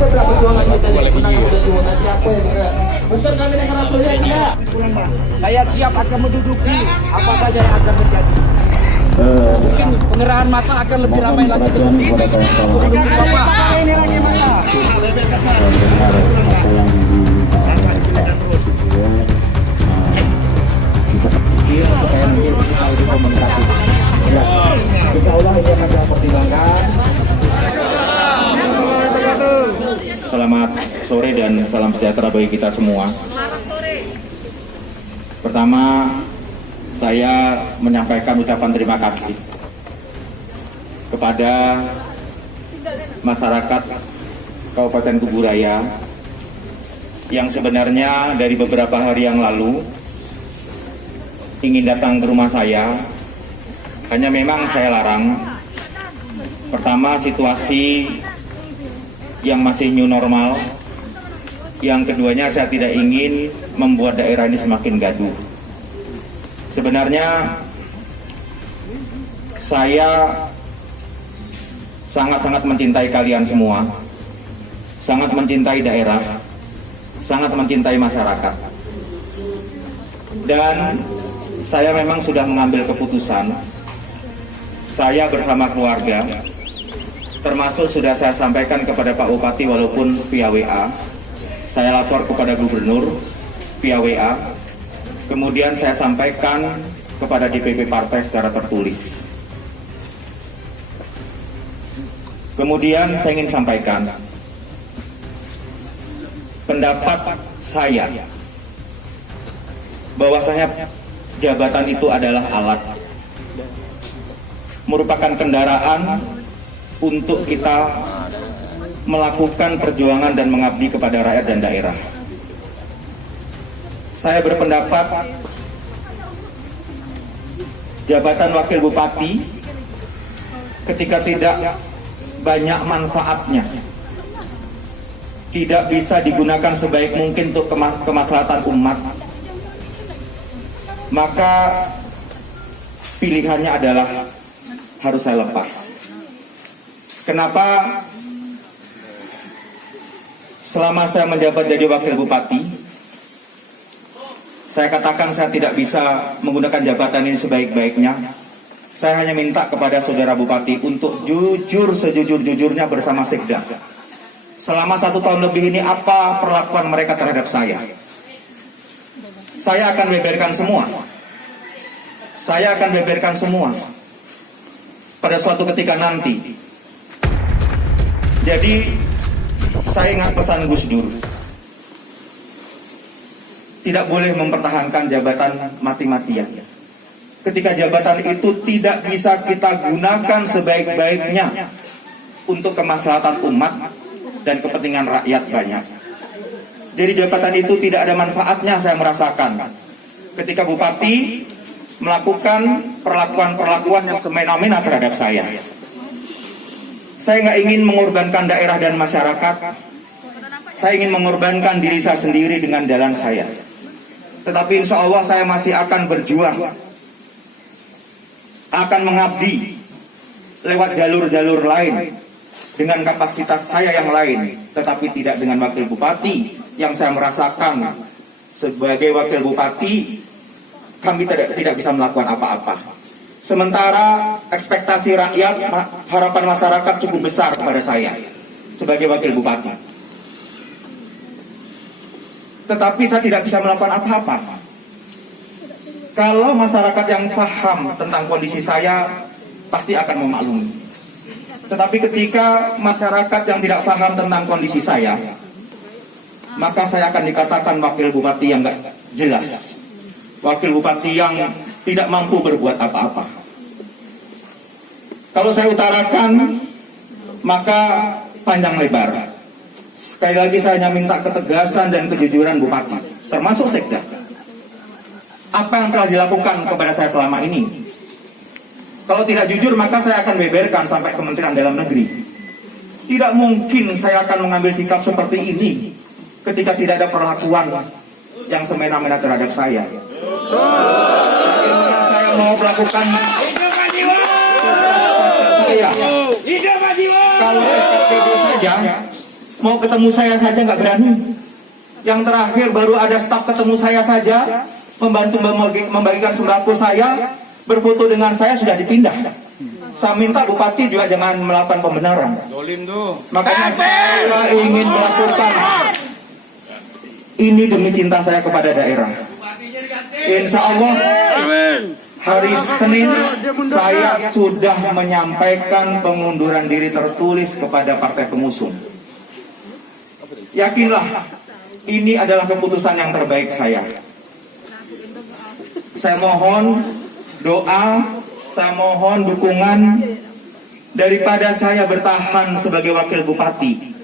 Ikutlah perjuangan kita di kemenangan dan juara. Siapa yang bisa? Bukan kami yang akan enggak. Saya siap akan menduduki apa saja yang akan terjadi. Mungkin pengerahan massa akan lebih ramai lagi. Insya Allah ini akan saya pertimbangkan. Selamat sore dan salam sejahtera bagi kita semua. Pertama, saya menyampaikan ucapan terima kasih kepada masyarakat Kabupaten Kuburaya yang sebenarnya dari beberapa hari yang lalu ingin datang ke rumah saya, hanya memang saya larang. Pertama, situasi yang masih new normal. Yang keduanya, saya tidak ingin membuat daerah ini semakin gaduh. Sebenarnya saya sangat-sangat mencintai kalian semua, sangat mencintai daerah, sangat mencintai masyarakat. Dan saya memang sudah mengambil keputusan. Saya bersama keluarga, termasuk sudah saya sampaikan kepada Pak Bupati walaupun via WA, saya lapor kepada Gubernur via WA, kemudian saya sampaikan kepada DPP Partai secara tertulis. Kemudian saya ingin sampaikan pendapat saya bahwasanya jabatan itu adalah alat, merupakan kendaraan untuk kita melakukan perjuangan dan mengabdi kepada rakyat dan daerah. Saya berpendapat jabatan wakil bupati ketika tidak banyak manfaatnya, tidak bisa digunakan sebaik mungkin untuk kemaslahatan umat, maka pilihannya adalah harus saya lepas. Kenapa? Selama saya menjabat jadi wakil bupati, saya katakan saya tidak bisa menggunakan jabatan ini sebaik-baiknya. Saya hanya minta kepada saudara bupati untuk jujur sejujur-jujurnya bersama Sekda. Selama 1 tahun lebih ini apa perlakuan mereka terhadap saya? Saya akan beberkan semua. Saya akan beberkan semua pada suatu ketika nanti. Jadi saya ingat pesan Gus Dur, tidak boleh mempertahankan jabatan mati-matian. Ketika jabatan itu tidak bisa kita gunakan sebaik-baiknya untuk kemaslahatan umat dan kepentingan rakyat banyak. Jadi jabatan itu tidak ada manfaatnya, saya merasakan ketika bupati melakukan perlakuan-perlakuan yang semena-mena terhadap saya. Saya nggak ingin mengorbankan daerah dan masyarakat. Saya ingin mengorbankan diri saya sendiri dengan jalan saya. Tetapi insya Allah saya masih akan berjuang, akan mengabdi lewat jalur-jalur lain dengan kapasitas saya yang lain, tetapi tidak dengan wakil bupati yang saya merasakan sebagai wakil bupati kami tidak bisa melakukan apa-apa. Sementara ekspektasi rakyat, harapan masyarakat cukup besar kepada saya sebagai wakil bupati. Tetapi saya tidak bisa melakukan apa-apa. Kalau masyarakat yang paham tentang kondisi saya, pasti akan memaklumi. Tetapi ketika masyarakat yang tidak paham tentang kondisi saya, maka saya akan dikatakan wakil bupati yang nggak jelas, wakil bupati yang tidak mampu berbuat apa-apa. Kalau saya utarakan, maka panjang lebar. Sekali lagi saya hanya minta ketegasan dan kejujuran bupati, termasuk Sekda. Apa yang telah dilakukan kepada saya selama ini? Kalau tidak jujur, maka saya akan beberkan sampai Kementerian Dalam Negeri. Tidak mungkin saya akan mengambil sikap seperti ini ketika tidak ada perlakuan yang semena-mena terhadap saya. Saya mau melakukan saya. Kalau SKPD saja Mau ketemu saya saja nggak berani. Yang terakhir baru ada staf ketemu saya saja, membantu membagikan sembako saya, berfoto dengan saya sudah dipindah. Saya minta Bupati juga jangan melakukan pembenaran. Makanya saya ingin melakukan ini demi cinta saya kepada daerah. Insya Allah hari Senin saya sudah menyampaikan pengunduran diri tertulis kepada partai pengusung. Yakinlah, ini adalah keputusan yang terbaik saya. Saya mohon doa, saya mohon dukungan daripada saya bertahan sebagai wakil bupati,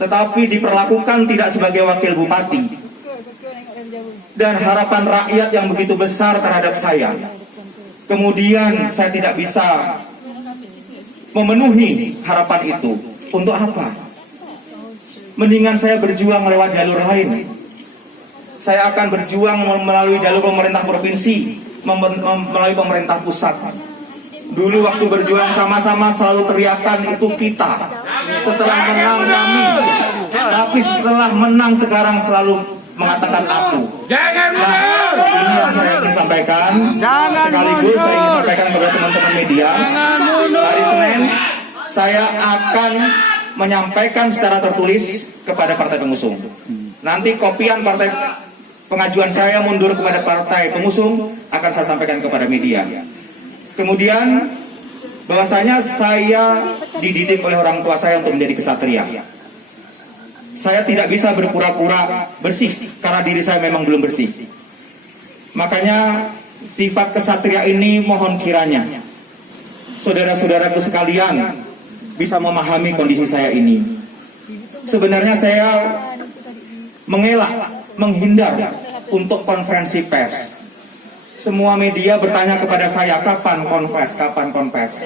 tetapi diperlakukan tidak sebagai wakil bupati. Dan harapan rakyat yang begitu besar terhadap saya. Kemudian saya tidak bisa memenuhi harapan itu. Untuk apa? Mendingan saya berjuang lewat jalur lain. Saya akan berjuang melalui jalur pemerintah provinsi, melalui pemerintah pusat. Dulu waktu berjuang sama-sama selalu teriakan itu kita. Setelah menang kami. Tapi setelah menang sekarang selalu mengatakan aku. Nah, ini yang saya ingin sampaikan. Sekaligus saya ingin sampaikan kepada teman-teman media. Hari Senin saya akan menyampaikan secara tertulis kepada partai pengusung. Nanti kopian partai pengajuan saya mundur kepada partai pengusung akan saya sampaikan kepada media. Kemudian bahwasanya saya dididik oleh orang tua saya untuk menjadi kesatria. Saya tidak bisa berpura-pura bersih karena diri saya memang belum bersih. Makanya sifat kesatria ini mohon kiranya saudara-saudaraku sekalian bisa memahami kondisi saya ini. Sebenarnya saya mengelak, menghindar untuk konferensi pers. Semua media bertanya kepada saya, kapan konvers, kapan konvers.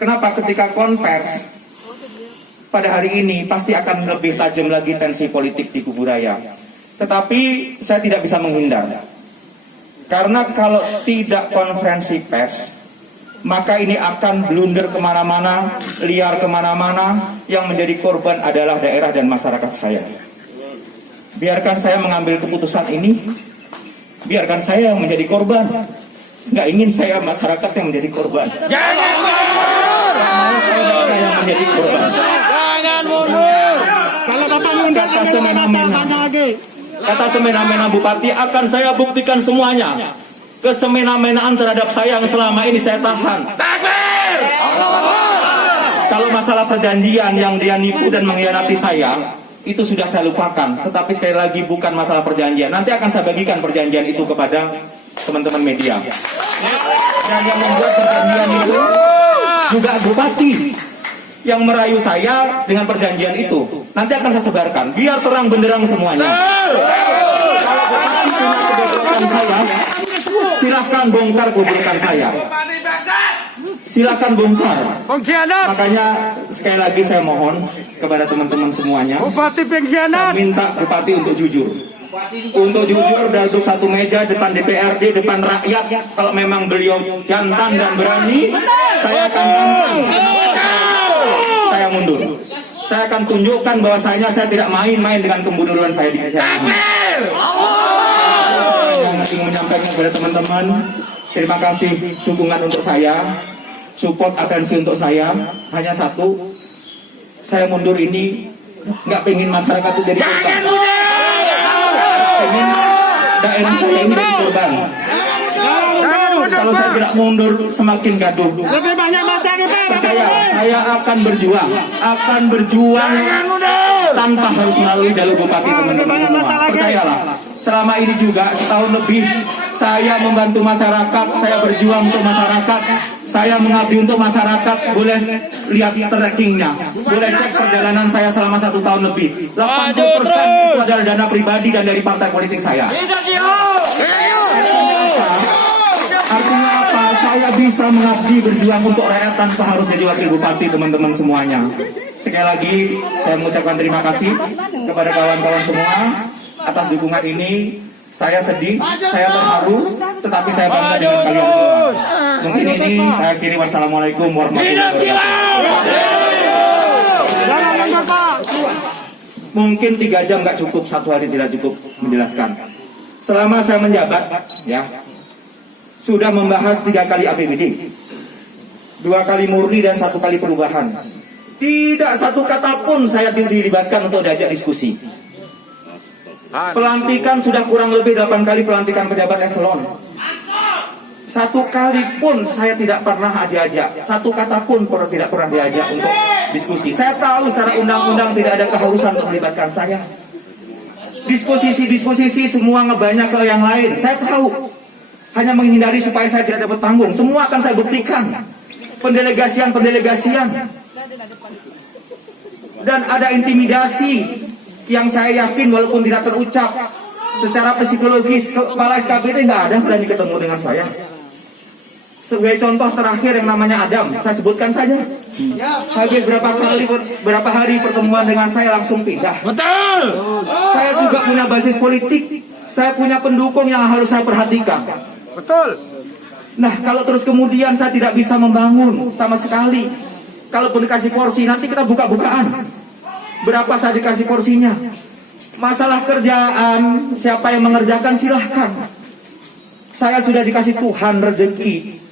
Kenapa ketika konvers pada hari ini pasti akan lebih tajam lagi tensi politik di kubu raya. Tetapi saya tidak bisa menghindar. Karena kalau tidak konferensi pers, maka ini akan blunder kemana-mana, liar kemana-mana. Yang menjadi korban adalah daerah dan masyarakat saya. Biarkan saya mengambil keputusan ini, biarkan saya yang menjadi korban. Nggak ingin saya masyarakat yang menjadi korban. Jangan mundur. Saya daerah yang menjadi korban. Jangan mundur. Kalau Bapak mundur, Kata semena-mena Bupati akan saya buktikan semuanya. Kesemena-menaan terhadap saya yang selama ini saya tahan. Takbir. Kalau masalah perjanjian yang dia nipu dan mengkhianati saya, itu sudah saya lupakan. Tetapi sekali lagi bukan masalah perjanjian. Nanti akan saya bagikan perjanjian itu kepada teman-teman media. Dan yang membuat perjanjian itu juga Bupati yang merayu saya dengan perjanjian itu. Nanti akan saya sebarkan, biar terang benderang semuanya. Kalau Bupati punya kebobrokan saya, silahkan bongkar kebobrokan saya. Silakan bongkar. Pengkhianat. Makanya sekali lagi saya mohon kepada teman-teman semuanya. Bupati pengkhianat. Saya minta Bupati untuk jujur. Untuk jujur duduk satu meja depan DPRD, depan rakyat. Kalau memang beliau jantan dan berani, saya akan tantang. Kenapa saya mundur? Saya akan tunjukkan bahwasanya saya tidak main-main dengan kemunduran saya di KPR. Yang ingin menyampaikan kepada teman-teman, terima kasih dukungan untuk saya. Support atensi untuk saya hanya satu, saya mundur ini nggak pengen masyarakat itu jadi korban, pengen daerah saya ini jadi korban. Kalau saya tidak mundur semakin gaduh. Lebih banyak masyarakat. Percaya, saya akan berjuang tanpa harus melalui jalur Bupati teman-teman semua. Percayalah, selama ini juga setahun lebih saya membantu masyarakat, saya berjuang untuk masyarakat, saya mengabdi untuk masyarakat. Boleh lihat trackingnya, boleh cek perjalanan saya selama 1 tahun lebih. 80% itu adalah dana pribadi dan dari partai politik saya. Artinya apa? Saya bisa mengabdi berjuang untuk rakyat tanpa harus jadi wakil bupati, teman-teman semuanya. Sekali lagi saya mengucapkan terima kasih kepada kawan-kawan semua atas dukungan ini. Saya sedih, saya terharu, tetapi saya bangga dengan kalian semua. Mungkin ini saya akhiri. Wassalamualaikum warahmatullahi wabarakatuh. Mungkin 3 jam nggak cukup, 1 hari tidak cukup menjelaskan. Selama saya menjabat, ya, sudah membahas 3 kali APBD, 2 kali murni dan 1 kali perubahan. Tidak satu kata pun saya dilibatkan untuk diajak diskusi. Pelantikan sudah kurang lebih 8 kali pelantikan pejabat eselon. 1 kali pun saya tidak pernah diajak, 1 kata pun tidak pernah diajak untuk diskusi. Saya tahu secara undang-undang tidak ada keharusan untuk melibatkan saya. Diskusi semua ngebanyak ke yang lain. Saya tahu, hanya menghindari supaya saya tidak dapat panggung. Semua akan saya buktikan. Pendelegasian. Dan ada intimidasi yang saya yakin walaupun tidak terucap, secara psikologis kepala SKPD nggak ada berani ketemu dengan saya. Sebagai contoh terakhir yang namanya Adam, saya sebutkan saja. Habis berapa hari pertemuan dengan saya langsung pindah. Betul. Saya juga punya basis politik, saya punya pendukung yang harus saya perhatikan. Betul. Nah, kalau terus kemudian saya tidak bisa membangun sama sekali. Kalaupun dikasih porsi, nanti kita buka-bukaan. Berapa saya dikasih porsinya? Masalah kerjaan, siapa yang mengerjakan silahkan. Saya sudah dikasih Tuhan rezeki.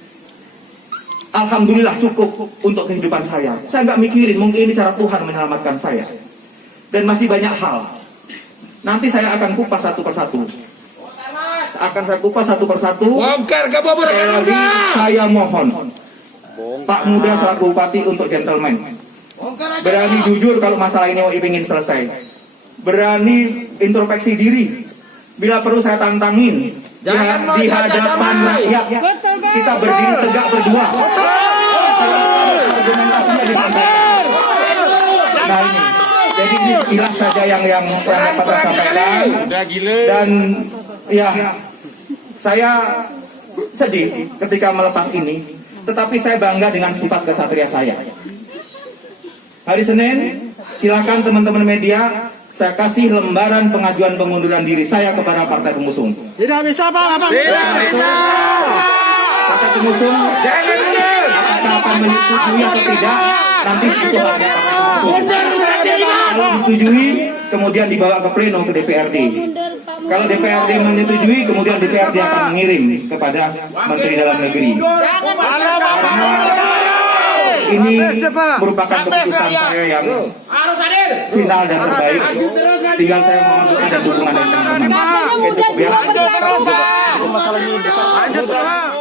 Alhamdulillah cukup untuk kehidupan saya. Saya nggak mikirin, mungkin ini cara Tuhan menyelamatkan saya. Dan masih banyak hal. Nanti saya akan kupas satu persatu. Akan saya kupas satu persatu. Bongkar ke bubur Lagi saya mohon Pak Muda selaku Bupati untuk gentleman. Berani jujur kalau masalah ini ingin selesai. Berani introspeksi diri. Bila perlu saya tantangin di hadapan rakyat. Kita berdiri tegak berdua. Argumentasinya disampaikan. Nah ini. Jadi ini sekilas saja yang dapat saya sampaikan. Dan ya, saya sedih ketika melepas ini. Tetapi saya bangga dengan sifat kesatria saya. Hari Senin, silakan teman-teman media, saya kasih lembaran pengajuan pengunduran diri saya kepada partai pengusung. Tidak bisa, Pak. Tidak bisa. Partai pengusung, apakah akan menyetujui atau tidak, nanti itu hanya partai pengusung. Kalau disetujui, kemudian dibawa ke pleno ke DPRD. Kalau DPRD menyetujui, kemudian DPRD akan mengirim kepada Menteri Dalam Negeri. Ini merupakan keputusan saya yang final dan terbaik. Tinggal saya mohon doa dan dukungan dari teman-teman. Lanjut, Pak.